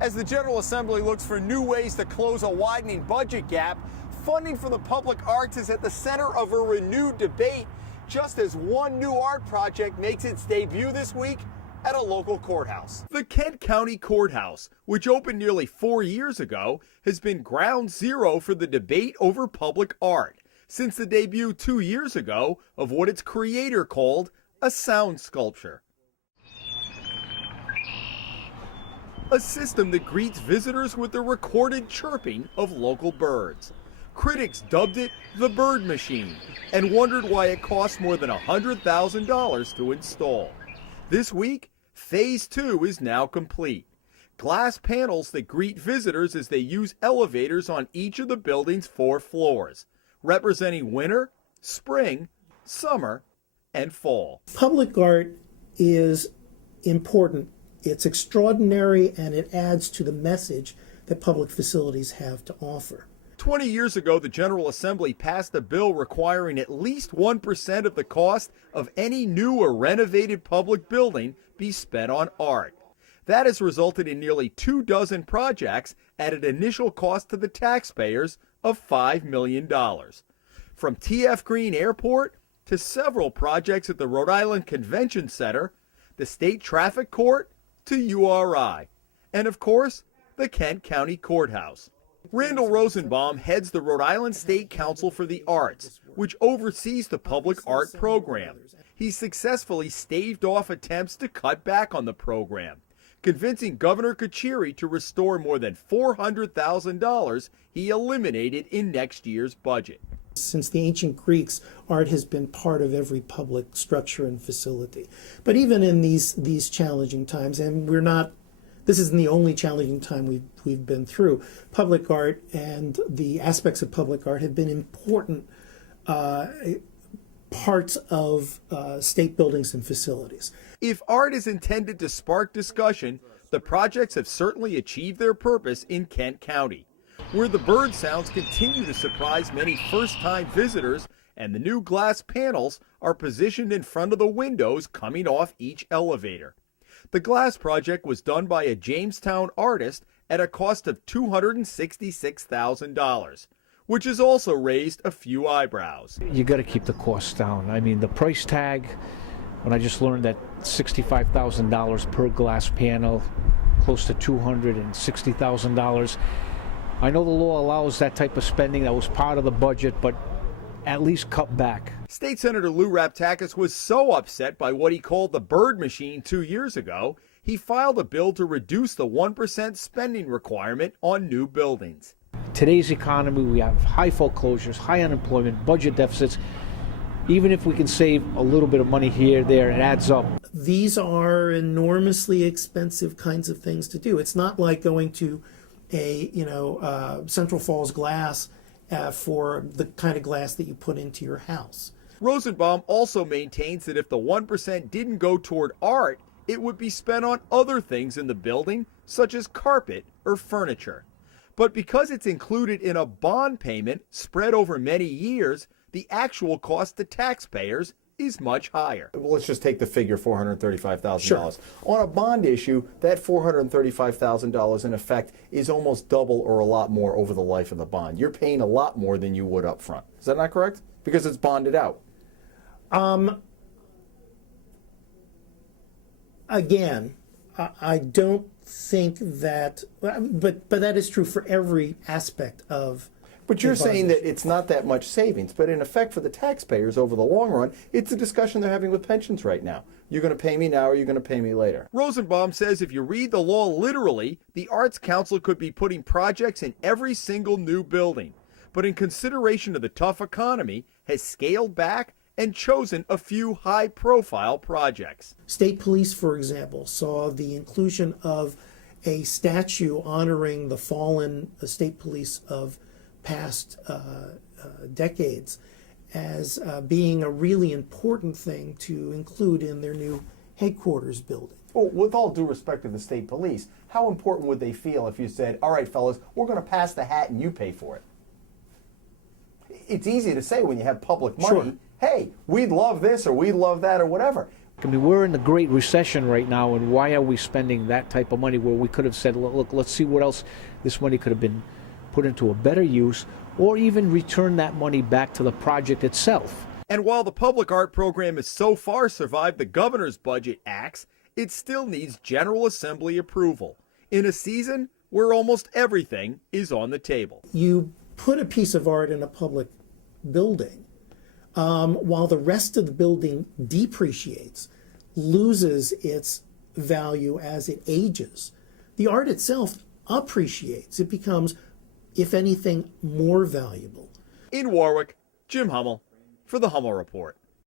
As the General Assembly looks for new ways to close a widening budget gap, funding for the public arts is at the center of a renewed debate, just as one new art project makes its debut this week at a local courthouse. The Kent County Courthouse, which opened nearly 4 years ago, has been ground zero for the debate over public art since the debut 2 years ago of what its creator called a sound sculpture. A system that greets visitors with the recorded chirping of local birds. Critics dubbed it the Bird Machine and wondered why it cost more than $100,000 to install. This week, Phase 2 is now complete. Glass panels that greet visitors as they use elevators on each of the building's 4 floors, representing winter, spring, summer, and fall. Public art is important. It's extraordinary, and it adds to the message that public facilities have to offer. 20 years ago, the General Assembly passed a bill requiring at least 1% of the cost of any new or renovated public building be spent on art. That has resulted in nearly 24 projects at an initial cost to the taxpayers of $5 million. From T.F. Green Airport to several projects at the Rhode Island Convention Center, the State Traffic Court to URI, and of course, the Kent County Courthouse. Randall Rosenbaum heads the Rhode Island State Council for the Arts, which oversees the public art program. He successfully staved off attempts to cut back on the program, convincing Governor Kucheri to restore more than $400,000 he eliminated in next year's budget. Since the ancient Greeks, art has been part of every public structure and facility. But even in these challenging times, and this isn't the only challenging time we've been through, public art and the aspects of public art have been important parts of state buildings and facilities. If art is intended to spark discussion, the projects have certainly achieved their purpose in Kent County, where the bird sounds continue to surprise many first-time visitors, and the new glass panels are positioned in front of the windows coming off each elevator. The glass project was done by a Jamestown artist at a cost of $266,000, which has also raised a few eyebrows. You got to keep the costs down. I mean, the price tag, when I just learned that $65,000 per glass panel, close to $260,000. I know the law allows that type of spending. That was part of the budget, but at least cut back. State Senator Lou Raptakis was so upset by what he called the Bird Machine 2 years ago, he filed a bill to reduce the 1% spending requirement on new buildings. Today's economy, we have high foreclosures, high unemployment, budget deficits. Even if we can save a little bit of money here, there, it adds up. These are enormously expensive kinds of things to do. It's not like going to a Central Falls glass for the kind of glass that you put into your house. Rosenbaum also maintains that if the 1% didn't go toward art, it would be spent on other things in the building, such as carpet or furniture. But because it's included in a bond payment spread over many years, the actual cost to taxpayers is much higher. Well, let's just take the figure, $435,000. Sure. On a bond issue, that $435,000 in effect is almost double or a lot more over the life of the bond. You're paying a lot more than you would up front. Is that not correct? Because it's bonded out. Again, I don't think that, but that is true for every aspect of. But you're saying that it's not that much savings, but in effect for the taxpayers over the long run, it's a discussion they're having with pensions right now. You're going to pay me now or you're going to pay me later. Rosenbaum says if you read the law literally, the Arts Council could be putting projects in every single new building, but in consideration of the tough economy, has scaled back and chosen a few high-profile projects. State Police, for example, saw the inclusion of a statue honoring the fallen state police of past decades as being a really important thing to include in their new headquarters building. Well, with all due respect to the state police, how important would they feel if you said, all right, fellas, we're going to pass the hat and you pay for it? It's easy to say when you have public money, Sure. Hey, we'd love this or we'd love that or whatever. I mean, we're in the Great Recession right now, and why are we spending that type of money where we could have said, look, let's see what else this money could have been put into a better use, or even return that money back to the project itself. And while the public art program has so far survived the governor's budget acts, it still needs General Assembly approval in a season where almost everything is on the table. You put a piece of art in a public building while the rest of the building depreciates, loses its value as it ages. The art itself appreciates. It becomes, if anything, more valuable. In Warwick, Jim Hummel for the Hummel Report.